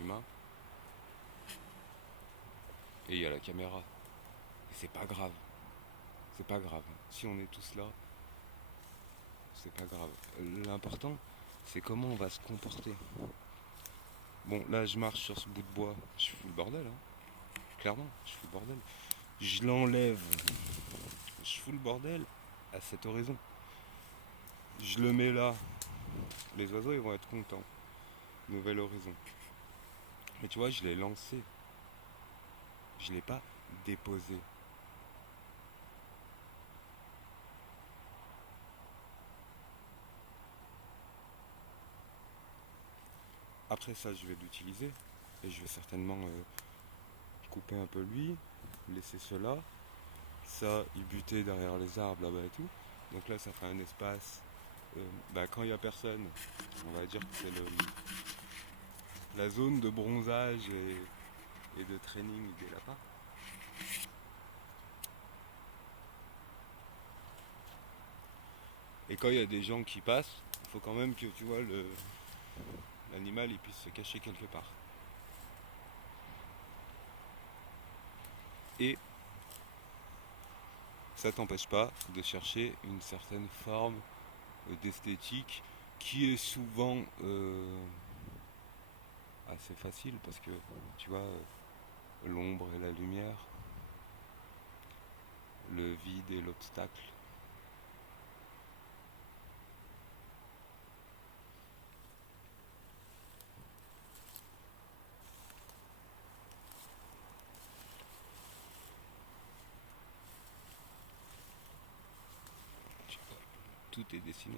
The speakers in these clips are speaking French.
humains, et il y a la caméra. Et c'est pas grave. C'est pas grave. Si on est tous là, c'est pas grave. L'important, c'est comment on va se comporter. Bon, là, je marche sur ce bout de bois. Je fous le bordel, hein. Clairement, je fous le bordel. Je l'enlève. Je fous le bordel à cet horizon. Je le mets là. Les oiseaux, ils vont être contents. Nouvel horizon. Mais tu vois, je l'ai lancé. Je l'ai pas déposé. Après ça, je vais l'utiliser. Et je vais certainement couper un peu lui. Laisser cela. Ça, il butait derrière les arbres là-bas et tout. Donc là, ça fait un espace. Quand il n'y a personne, on va dire que c'est la zone de bronzage et de training des lapins. Et quand il y a des gens qui passent, il faut quand même que tu vois l'animal il puisse se cacher quelque part. Et ça t'empêche pas de chercher une certaine forme d'esthétique qui est souvent assez facile parce que tu vois l'ombre et la lumière, le vide et l'obstacle. Tout est dessiné.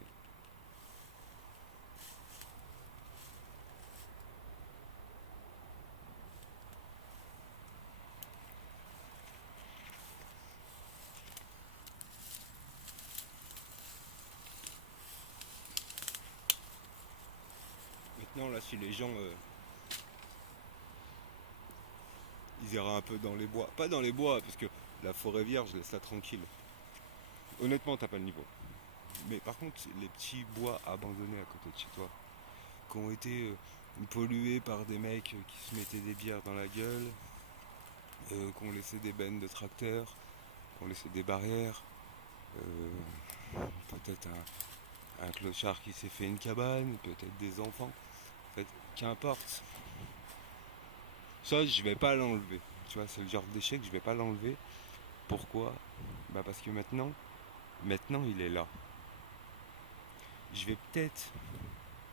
Maintenant là si les gens ils iraient un peu dans les bois. Pas dans les bois parce que la forêt vierge laisse ça tranquille. Honnêtement t'as pas le niveau. Mais par contre les petits bois abandonnés à côté de chez toi, qui ont été pollués par des mecs qui se mettaient des bières dans la gueule, qui ont laissé des bennes de tracteurs, qui ont laissé des barrières, peut-être un clochard qui s'est fait une cabane, peut-être des enfants. En fait, qu'importe. Ça, je vais pas l'enlever. Tu vois, c'est le genre de déchet que je vais pas l'enlever. Pourquoi? Parce que maintenant il est là. Je vais peut-être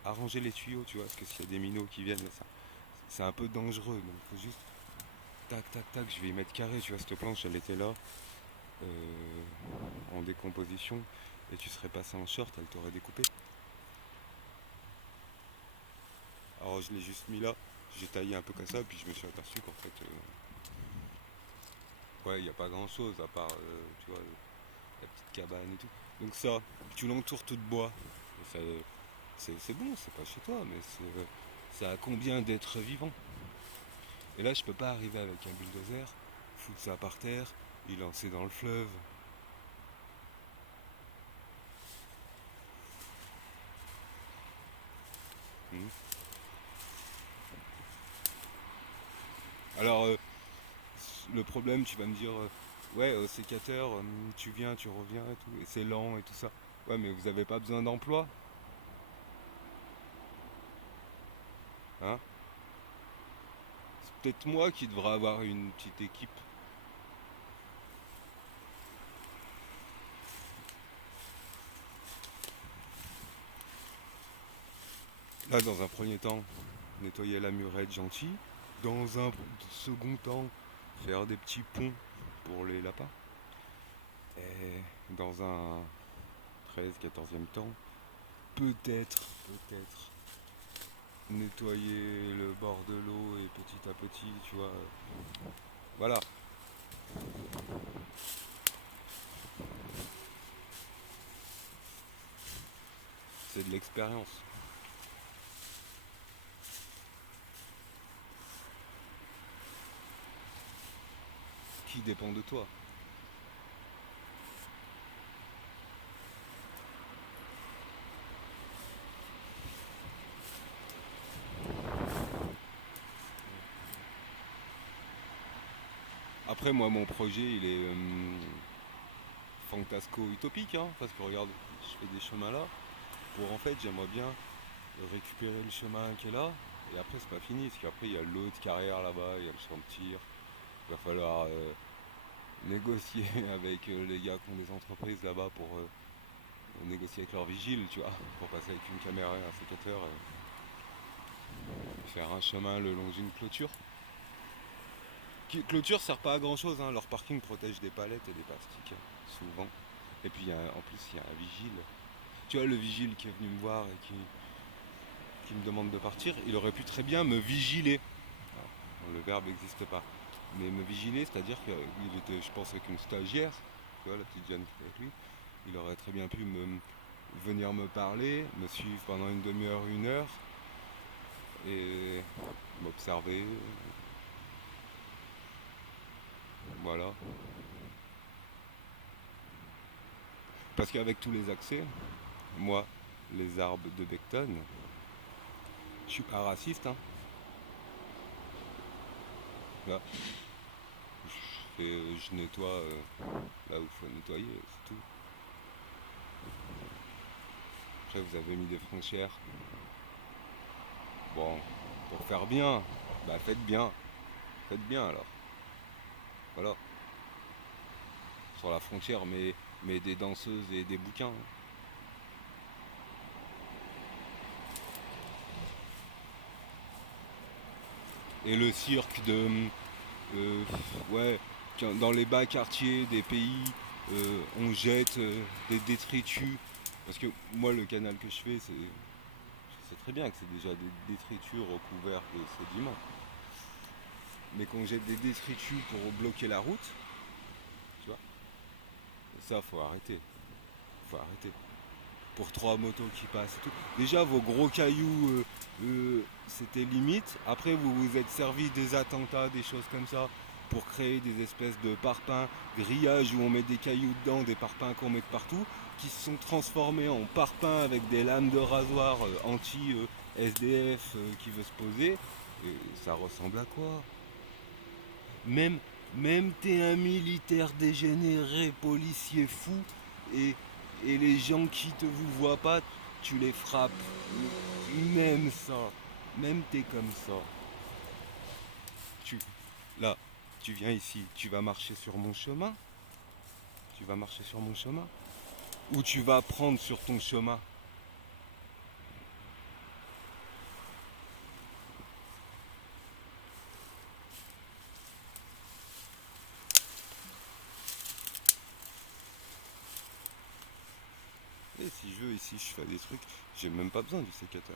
arranger les tuyaux, tu vois, parce que s'il y a des minots qui viennent, ça, c'est un peu dangereux. Donc il faut juste tac tac tac, je vais y mettre carré, tu vois, cette planche elle était là, en décomposition, et tu serais passé en short, elle t'aurait découpé. Alors je l'ai juste mis là, j'ai taillé un peu comme ça, puis je me suis aperçu qu'en fait, ouais, il n'y a pas grand chose à part, tu vois, la petite cabane et tout. Donc ça, tu l'entoures tout de bois. Et ça, c'est bon, c'est pas chez toi, mais ça a combien d'êtres vivants. Et là, je peux pas arriver avec un bulldozer, foutre ça par terre, y lancer dans le fleuve. Hmm. Alors, le problème, tu vas me dire, ouais, au sécateur, tu viens, tu reviens et tout, et c'est lent et tout ça. Ouais, mais vous avez pas besoin d'emploi, hein? C'est peut-être moi qui devrais avoir une petite équipe. Là, dans un premier temps, nettoyer la murette gentil. Dans un second temps, faire des petits ponts pour les lapins. Et dans un 13e, 14e temps, peut-être nettoyer le bord de l'eau et petit à petit, tu vois. Voilà, c'est de l'expérience. Qui dépend de toi. Après, moi, mon projet, il est fantasco-utopique, hein, parce que regarde, je fais des chemins là. Pour en fait, j'aimerais bien récupérer le chemin qui est là. Et après, c'est pas fini, parce qu'après, il y a l'autre carrière là-bas, il y a le champ de tir. Il va falloir négocier avec les gars qui ont des entreprises là-bas pour négocier avec leurs vigiles, tu vois, pour passer avec une caméra et un sécateur et faire un chemin le long d'une clôture. Clôture sert pas à grand chose, hein. Leur parking protège des palettes et des plastiques, souvent. Et puis en plus, il y a un vigile. Tu vois, le vigile qui est venu me voir et qui me demande de partir, il aurait pu très bien me vigiler. Alors, le verbe n'existe pas. Mais me vigiler, c'est-à-dire qu'il était, je pense, avec une stagiaire, tu vois, la petite jeune qui était avec lui. Il aurait très bien pu venir me parler, me suivre pendant une demi-heure, une heure, et m'observer. Voilà. Parce qu'avec tous les accès, moi, les arbres de Becton, je suis pas raciste, hein. Là, je nettoie là où il faut nettoyer, c'est tout. Après, vous avez mis des frontières. Bon, pour faire bien, bah faites bien. Faites bien alors. Voilà. Sur la frontière, mais des danseuses et des bouquins. Et le cirque de. euh, ouais, dans les bas quartiers des pays, on jette des détritus. Parce que moi, le canal que je fais, je sais très bien que c'est déjà des détritus recouverts de sédiments. Mais qu'on jette des détritus pour bloquer la route, tu vois, ça, faut arrêter. Faut arrêter. Pour trois motos qui passent et tout. Déjà, vos gros cailloux, c'était limite. Après, vous vous êtes servi des attentats, des choses comme ça, pour créer des espèces de parpaings, grillages où on met des cailloux dedans, des parpaings qu'on met de partout, qui se sont transformés en parpaings avec des lames de rasoir anti-SDF qui veut se poser. Et ça ressemble à quoi? Même, même t'es un militaire dégénéré, policier fou, et, et les gens qui te vous voient pas, tu les frappes. Même ça, même t'es comme ça. Tu, là, tu viens ici, tu vas marcher sur mon chemin, tu vas marcher sur mon chemin, ou tu vas prendre sur ton chemin. Et si je veux ici, je fais des trucs, j'ai même pas besoin du sécateur.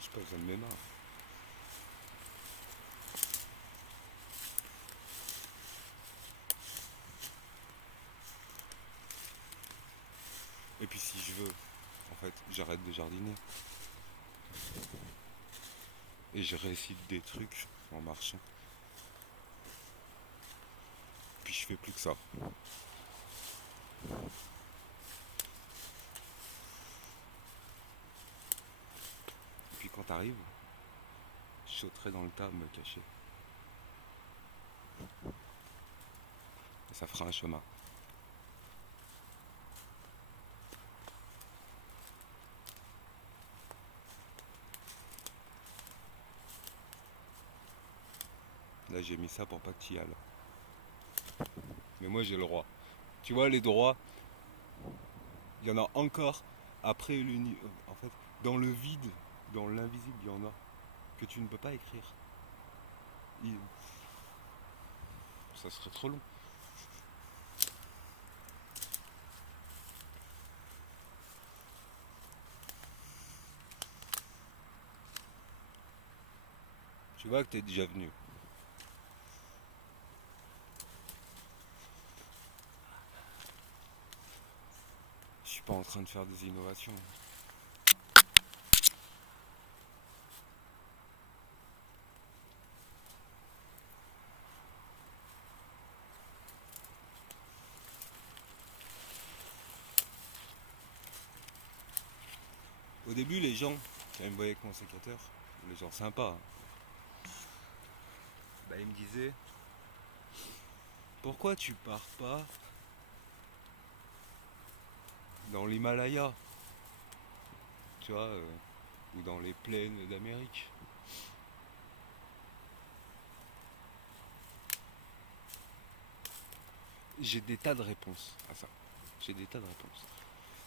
J'ai pas besoin de mes mains. Et puis si je veux, en fait, j'arrête de jardiner. Et je récite des trucs en marchant. Puis je fais plus que ça. Et puis quand t'arrives, je sauterai dans le tas me cacher. Et ça fera un chemin. Là j'ai mis ça pour pas que tu y ailles. Mais moi j'ai le droit. Tu vois les droits, il y en a encore après en fait, dans le vide, dans l'invisible, il y en a que tu ne peux pas écrire. Il- Ça serait trop long. Tu vois que t'es déjà venu. Je suis pas en train de faire des innovations. Au début, les gens, quand ils me voyaient avec mon sécateur, les gens sympas, bah, ils me disaient pourquoi tu pars pas dans l'Himalaya, tu vois, ou dans les plaines d'Amérique. J'ai des tas de réponses à ça. J'ai des tas de réponses.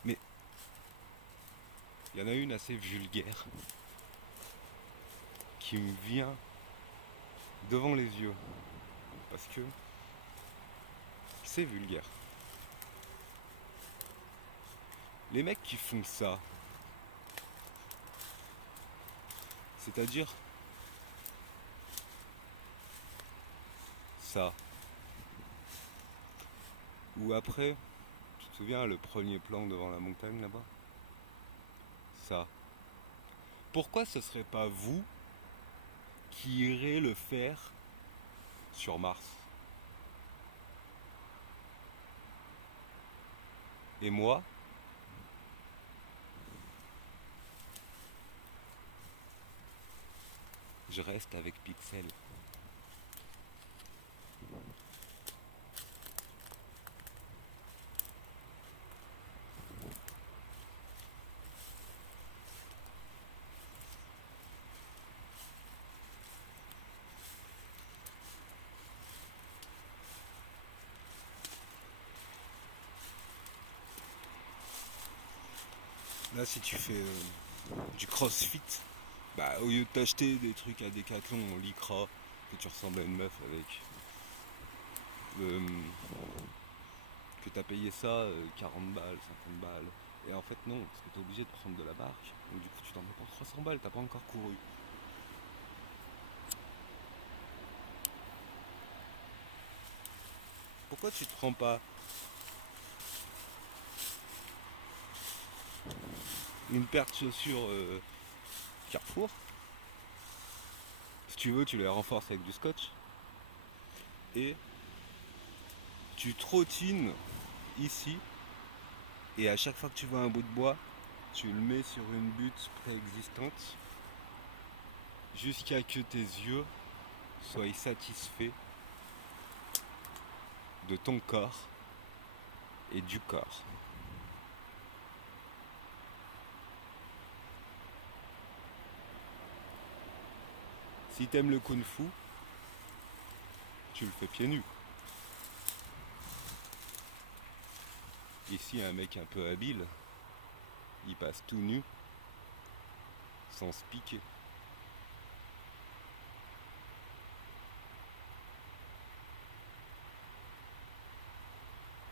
Mais il y en a une assez vulgaire qui me vient devant les yeux. Parce que c'est vulgaire. Les mecs qui font ça, c'est-à-dire ça, ou après, tu te souviens le premier plan devant la montagne là-bas? Ça. Pourquoi ce serait pas vous qui irez le faire sur Mars? Et moi, je reste avec Pixel. Là, si tu fais du crossfit, bah au lieu de t'acheter des trucs à Decathlon en lycra, que tu ressembles à une meuf avec, que t'as payé ça 40 balles, 50 balles, et en fait non, parce que t'es obligé de prendre de la barque, donc du coup tu t'en mets pour 300 balles, t'as pas encore couru. Pourquoi tu te prends pas une paire de chaussures Carrefour? Si tu veux, tu les renforces avec du scotch, et tu trottines ici, et à chaque fois que tu vois un bout de bois, tu le mets sur une butte préexistante jusqu'à que tes yeux soient satisfaits de ton corps et du corps. Si t'aimes le kung-fu, tu le fais pieds nus. Ici, un mec un peu habile, il passe tout nu, sans se piquer.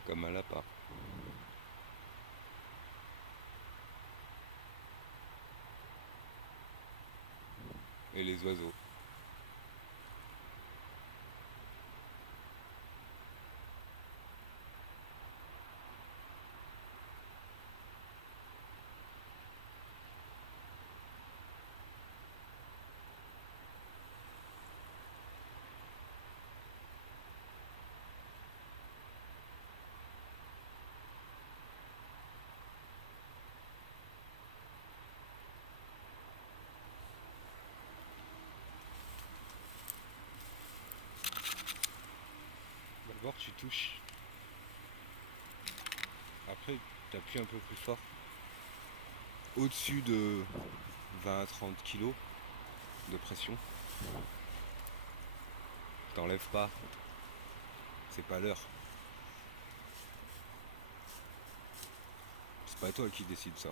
Comme un lapin. Et les oiseaux. D'abord, tu touches. Après, tu appuies un peu plus fort. Au-dessus de 20 à 30 kilos de pression. T'enlèves pas. C'est pas l'heure. C'est pas toi qui décide ça.